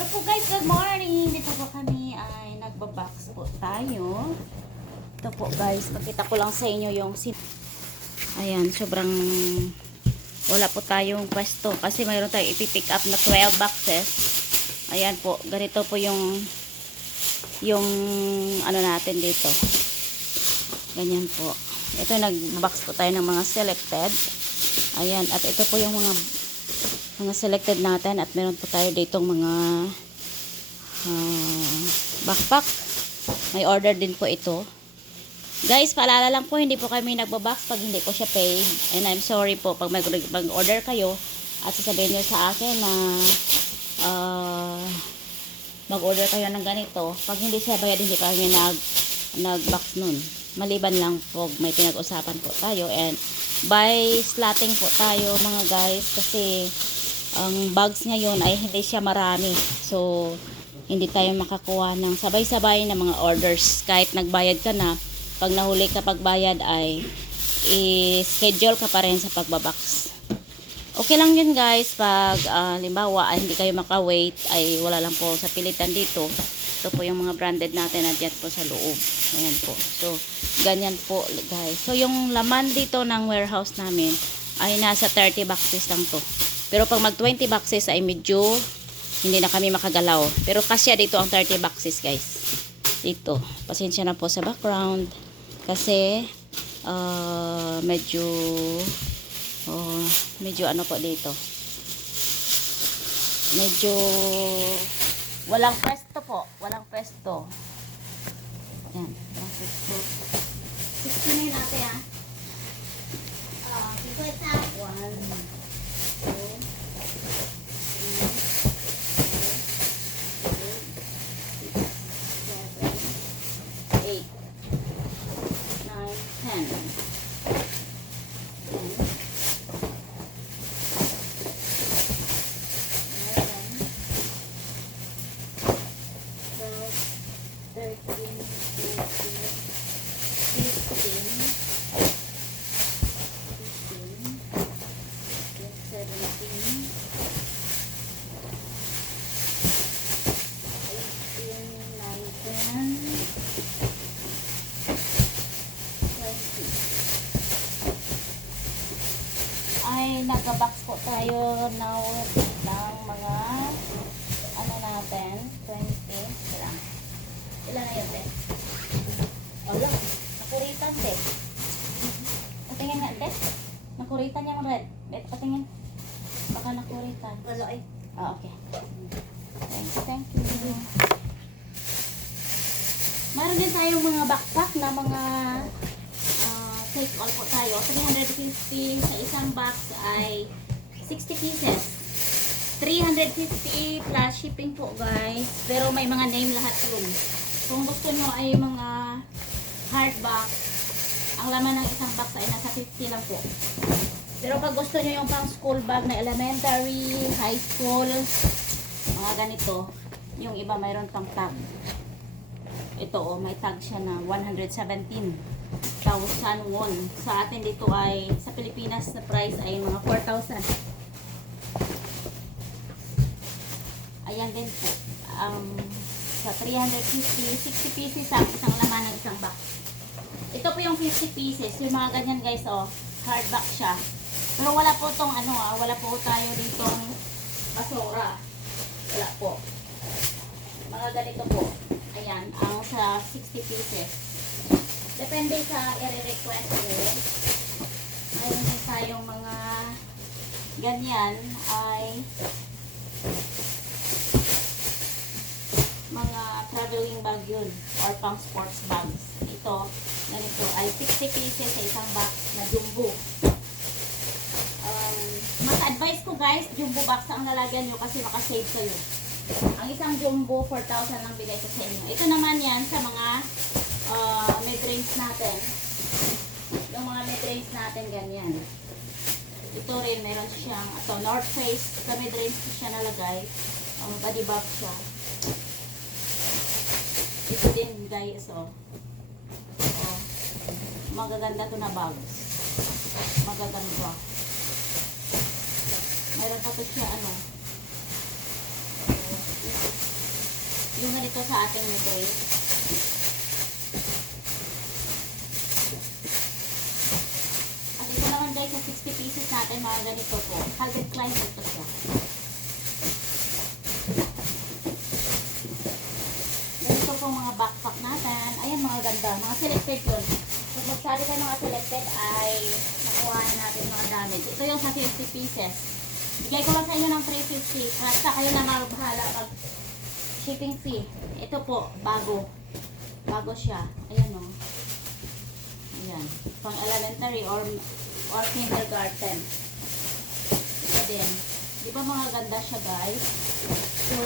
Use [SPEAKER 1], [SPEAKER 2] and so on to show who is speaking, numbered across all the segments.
[SPEAKER 1] Hello po guys, good morning! Dito po kami ay nagbabox po tayo. Ito po guys, pakita ko lang sa inyo yung sin... Ayan, sobrang wala po tayong pwesto kasi mayroon tayong ipipick up na 12 boxes. Ayan po, ganito po yung yung ano natin dito. Ganyan po. Ito nagbox po tayo ng mga selected. Ayan, at ito po yung mga mga selected natin at meron po tayo ditong mga ah, backpack. May order din po ito. Guys, paalala lang po, hindi po kami nagbabox pag hindi ko siya paid. And I'm sorry po pag mag- mag-order kayo at sasabihin nyo sa akin na ah, mag-order kayo ng ganito. Pag hindi siya bayad, hindi kami nag, nag-box nun. Maliban lang po, may pinag-usapan po tayo. And by slotting po tayo mga guys kasi ang bags ngayon ay hindi siya marami. So, hindi tayo makakuha ng sabay-sabay na mga orders. Kahit nagbayad ka na, pag nahuli ka pagbayad ay i-schedule ka pa rin sa pagbabox. Okay lang yun guys, pag ah, limbawa ay hindi kayo maka-wait, ay wala lang po sa pilitan dito. Ito po yung mga branded natin na dyan po sa loob. Ayan po. So, ganyan po guys. So, yung laman dito ng warehouse namin ay nasa 30 boxes lang to. Pero pag mag 20 boxes ay medyo hindi na kami makagalaw. Pero kasya dito ang 30 boxes guys. Dito. Pasensya na po sa background. Kasi uh, medyo uh, medyo ano po dito. Medyo walang pwesto po. Walang pwesto. Ayan. Walang pwesto. Gusto na yun natin ah. Uh, 50. 1, 10. Tayo now ng mga ano natin, 20. Ilan? Ilan na yun, te? Wala. Nakuritan, te. Patingin nga, te. Nakuritan yung red. Bet, patingin. Baka nakuritan.
[SPEAKER 2] Wala eh.
[SPEAKER 1] Ah, okay. Thank you, thank you. Meron din tayong mga backpack na mga ah, take all po tayo. 350 sa isang box ay 60 pieces. 350 plus shipping po guys. Pero may mga name lahat yun. Kung gusto nyo ay mga hard box, ang laman ng isang box ay nasa 50 lang po. Pero pag gusto nyo yung pang school bag na elementary, high school, mga ganito, yung iba mayroon pang tag. Ito oh, may tag siya na 117,000 won. Sa atin dito ay, sa Pilipinas na price ay mga 4,000. Ayan din po. Um, sa 350, 60 pieces ang isang laman ng isang box. Ito po yung 50 pieces. Yung mga ganyan guys, oh, hardback siya. Pero wala po tong ano ah, wala po tayo ditong basura. Wala po. Mga ganito po. Ayan, ang sa 60 pieces. Depende sa i-request nyo. Mayroon din tayong mga ganyan ay mga traveling bag yun or pang sports bags. Ito, ganito ay 60 pieces sa isang box na jumbo. Um, mas advice ko guys, jumbo box ang lalagyan nyo kasi makasave kayo. Ang isang jumbo, 4,000 lang bigay ko sa inyo. Ito naman yan sa mga uh, mid-range natin. Yung mga mid-range natin, ganyan. Ito rin, meron siyang, ito, North Face, sa mid-range ko siya nalagay. Ang body bag siya. Ito din guys, oh. Oh. Magaganda to na bags. Magaganda. Meron pa to siya, ano. Oh, Yung ganito sa ating mid-range. At ito naman guys, sa 60 pieces natin, mga ganito po. Calvin Klein ito siya. Ganito po mga backpack Ayan mga ganda. Mga selected yun. Pag magsari kayo mga selected ay nakuha na natin mga damit. Ito yung sa 50 pieces. Bigay ko lang sa inyo ng 350. Basta kayo na magbahala pag shipping fee. Ito po, bago. Bago siya. Ayan o. Ayan. Pang elementary or or kindergarten. Ito din. Di ba mga ganda siya guys? So,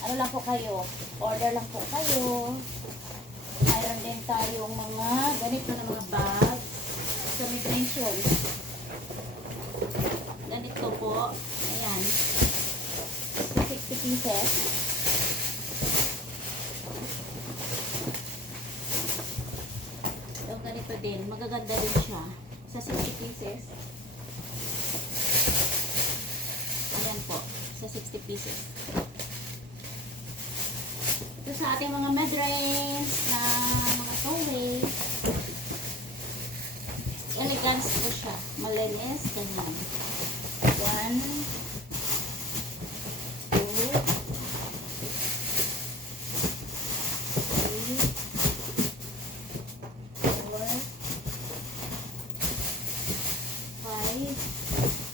[SPEAKER 1] ano lang po kayo? Order lang po kayo. Mayroon din tayong mga ganito na mga bag sa yun. Ganito po. Ayan. 60 pieces. So, ganito din. Magaganda din siya. Sa 60 pieces. Ayan po. Sa 60 pieces. Sa ating mga medrains na mga towel. Elegance po siya. Malinis. Ganyan. One. Two. Three. Four. Five.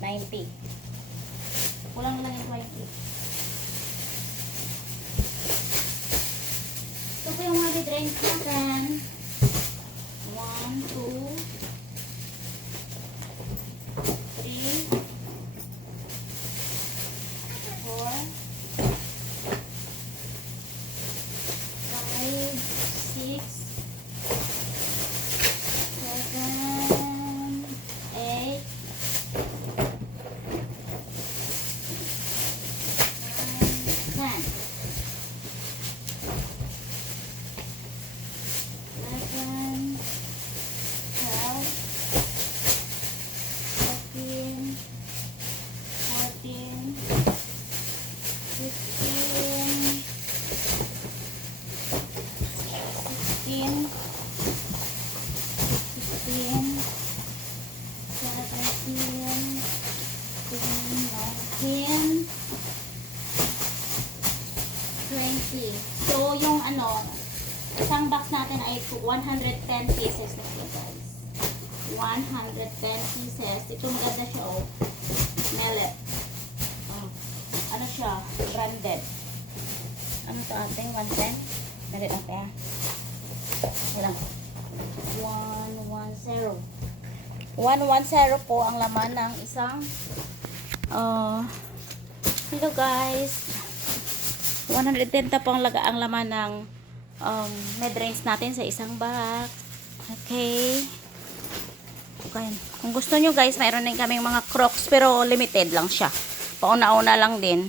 [SPEAKER 1] 90. Kulang lang yung 20. Ito po yung mga drinks natin. 1, 2, 3, 4, 15 15 17 18 19 20 so yung ano isang box natin ay 110 pieces na siya guys. 110 pieces. Ito maganda siya oh. Mallet oh. ano siya? Branded. Ano to ating 110 mallet ang pera wala. 110. 110 po ang laman ng isang uh, dito guys 110 po ang, laga, ang laman ng um, med-rinse natin sa isang box. Okay. Okay. Kung gusto nyo guys, mayroon din kaming mga crocs pero limited lang siya. Pauna-una lang din.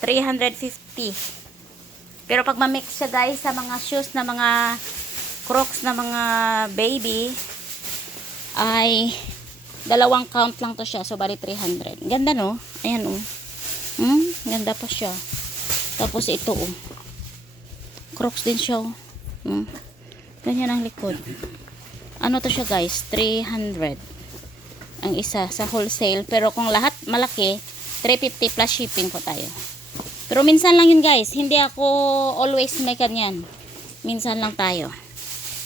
[SPEAKER 1] 350. Pero pag ma-mix siya guys sa mga shoes na mga crocs na mga baby ay dalawang count lang to siya. So, bali 300. Ganda no? Ayan oh. Hmm? Ganda pa siya. Tapos ito oh. Crocs din siya. oh. Hmm. Ganyan ang likod. Ano to siya guys? 300. Ang isa sa wholesale. Pero kung lahat malaki, 350 plus shipping po tayo. Pero minsan lang yun guys. Hindi ako always may kanyan. Minsan lang tayo.